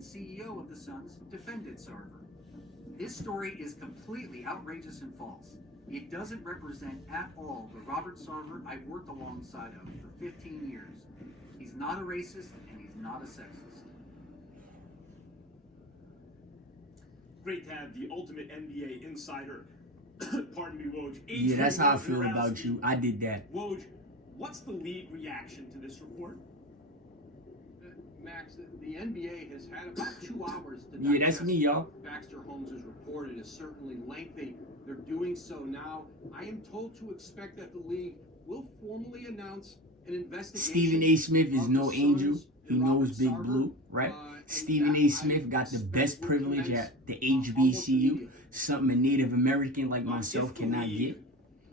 and CEO of the Suns, defended Sarver. This story is completely outrageous and false. It doesn't represent at all the Robert Sarver I worked alongside of for 15 years. He's not a racist and he's not a sexist. Great to have the ultimate NBA insider, pardon me, Woj. Yeah, that's how I feel about you. I did that. Woj, what's the league reaction to this report? Max, the NBA has had about 2 hours to Yeah, that's me, y'all. Baxter Holmes' report. It is certainly lengthy. They're doing so now. I am told to expect that the league will formally announce an investigation. Stephen A. Smith is no angel. He knows Big Blue, right? Stephen A. Smith got the best privilege at the HBCU, something a Native American like myself cannot get.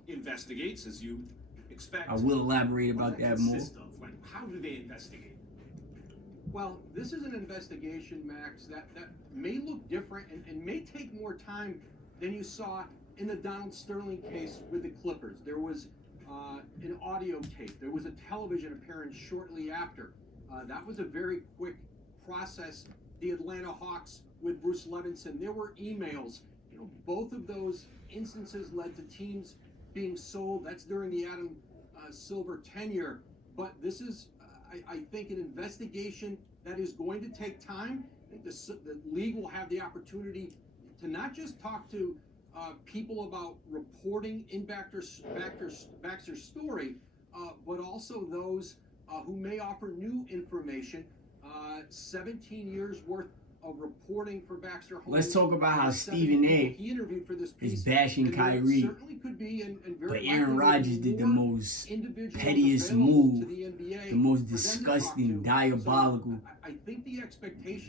Investigates, as you expect. I will elaborate about that more. Like, how do they investigate? Well, this is an investigation, Max, that may look different and may take more time than you saw in the Donald Sterling case with the Clippers. There was an audio tape. There was a television appearance shortly after. That was a very quick process. The Atlanta Hawks with Bruce Levinson. There were emails. You know, both of those instances led to teams being sold. That's during the Adam Silver tenure. But this is, I think, an investigation that is going to take time. I think the league will have the opportunity to not just talk to people about reporting in Baxter's story, but also those who may offer new information. 17 years worth of reporting for Baxter Holmes. Let's talk about how Stephen A. is bashing Kyrie, but Aaron Rodgers did the most pettiest move, the most disgusting, diabolical,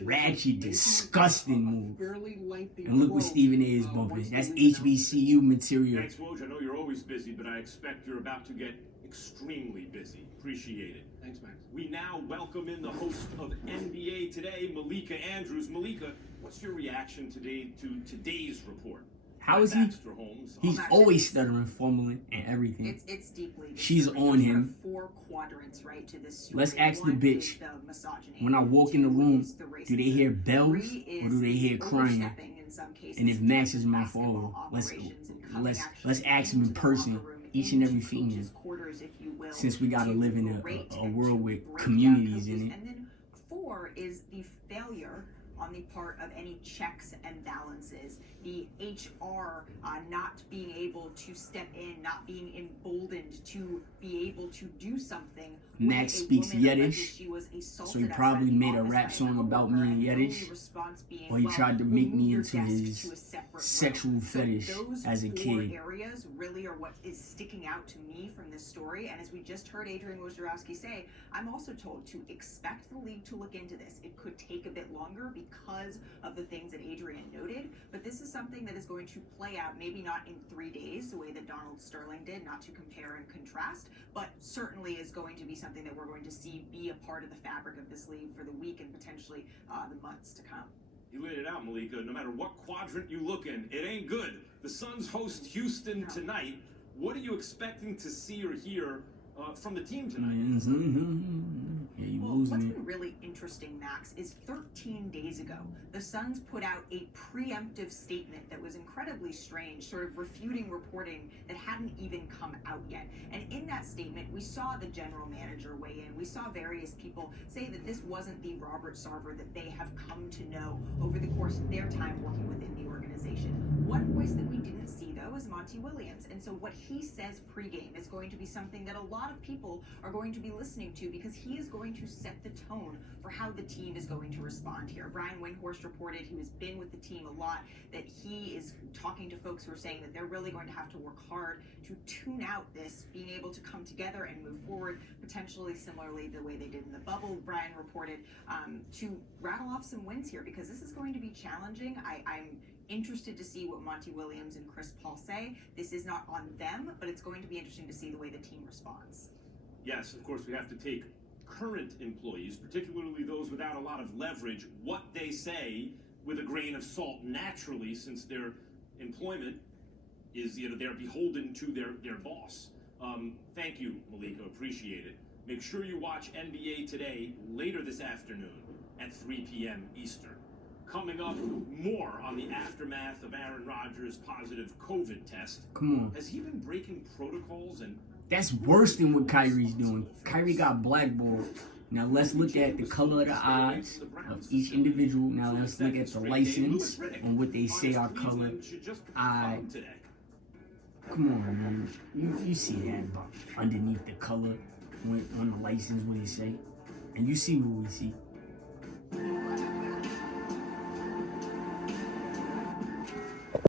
ratchet, disgusting move. And look what Stephen A. is bumping. That's HBCU material. Thanks, Woj. I know you're always busy, but I expect you're about to get extremely busy. Appreciate it. Thanks, Max. We now welcome in the host of NBA Today, Malika Andrews. Malika, what's your reaction today to today's report? How is he? Baxter Holmes. He's always stuttering, fumbling, and everything. It's deeply. She's on him. Four quadrants, right, to this story. Let's ask the bitch. When I walk in the room, do they hear bells or do they hear crying? And if Max is my follower, let's ask him in person, each and every female. Since we gotta live in a world with communities in it. And then 4 is the failure on the part of any checks and balances, the HR not being able to step in, not being emboldened to be able to do something. Max speaks Yiddish, so he probably made a rap song about me in Yiddish, or he tried to make me into his sexual fetish as a kid. Areas really are what is sticking out to me from this story, and as we just heard Adrian Wojnarowski say, I'm also told to expect the league to look into this. It could take a bit longer because of the things that Adrian noted, but this is something that is going to play out, maybe not in 3 days, the way that Donald Sterling did, not to compare and contrast, but certainly is going to be something that we're going to see be a part of the fabric of this league for the week and potentially the months to come. You laid it out, Malika. No matter what quadrant you look in, it ain't good. The Suns host Houston tonight. What are you expecting to see or hear from the team tonight? Well, what's been really interesting, Max, is 13 days ago, the Suns put out a preemptive statement that was incredibly strange, sort of refuting reporting that hadn't even come out yet. And in that statement, we saw the general manager weigh in. We saw various people say that this wasn't the Robert Sarver that they have come to know over the course of their time working within the organization. One voice that we didn't see, though, is Monty Williams. And so what he says pregame is going to be something that a lot of people are going to be listening to, because he is going to set the tone for how the team is going to respond here. Brian Windhorst reported, who has been with the team a lot, that he is talking to folks who are saying that they're really going to have to work hard to tune out this, being able to come together and move forward, potentially similarly the way they did in the bubble. Brian reported to rattle off some wins here, because this is going to be challenging. I'm interested to see what Monty Williams and Chris Paul say. This is not on them, but it's going to be interesting to see the way the team responds. Yes, of course, we have to take current employees, particularly those without a lot of leverage, what they say with a grain of salt naturally, since their employment is, they're beholden to their boss. Thank you, Malika. Appreciate it. Make sure you watch NBA Today later this afternoon. at 3 p.m. Eastern. Coming up, more on the aftermath of Aaron Rodgers' positive COVID test. Come on. Has he been breaking protocols and... That's worse than what Kyrie's doing. Kyrie got blackballed. Now let's look at the color of the eyes of each individual. Now let's look at the license on what they say are color eye. Come on, man. You see that underneath the color on the license what they say. And you see what we see.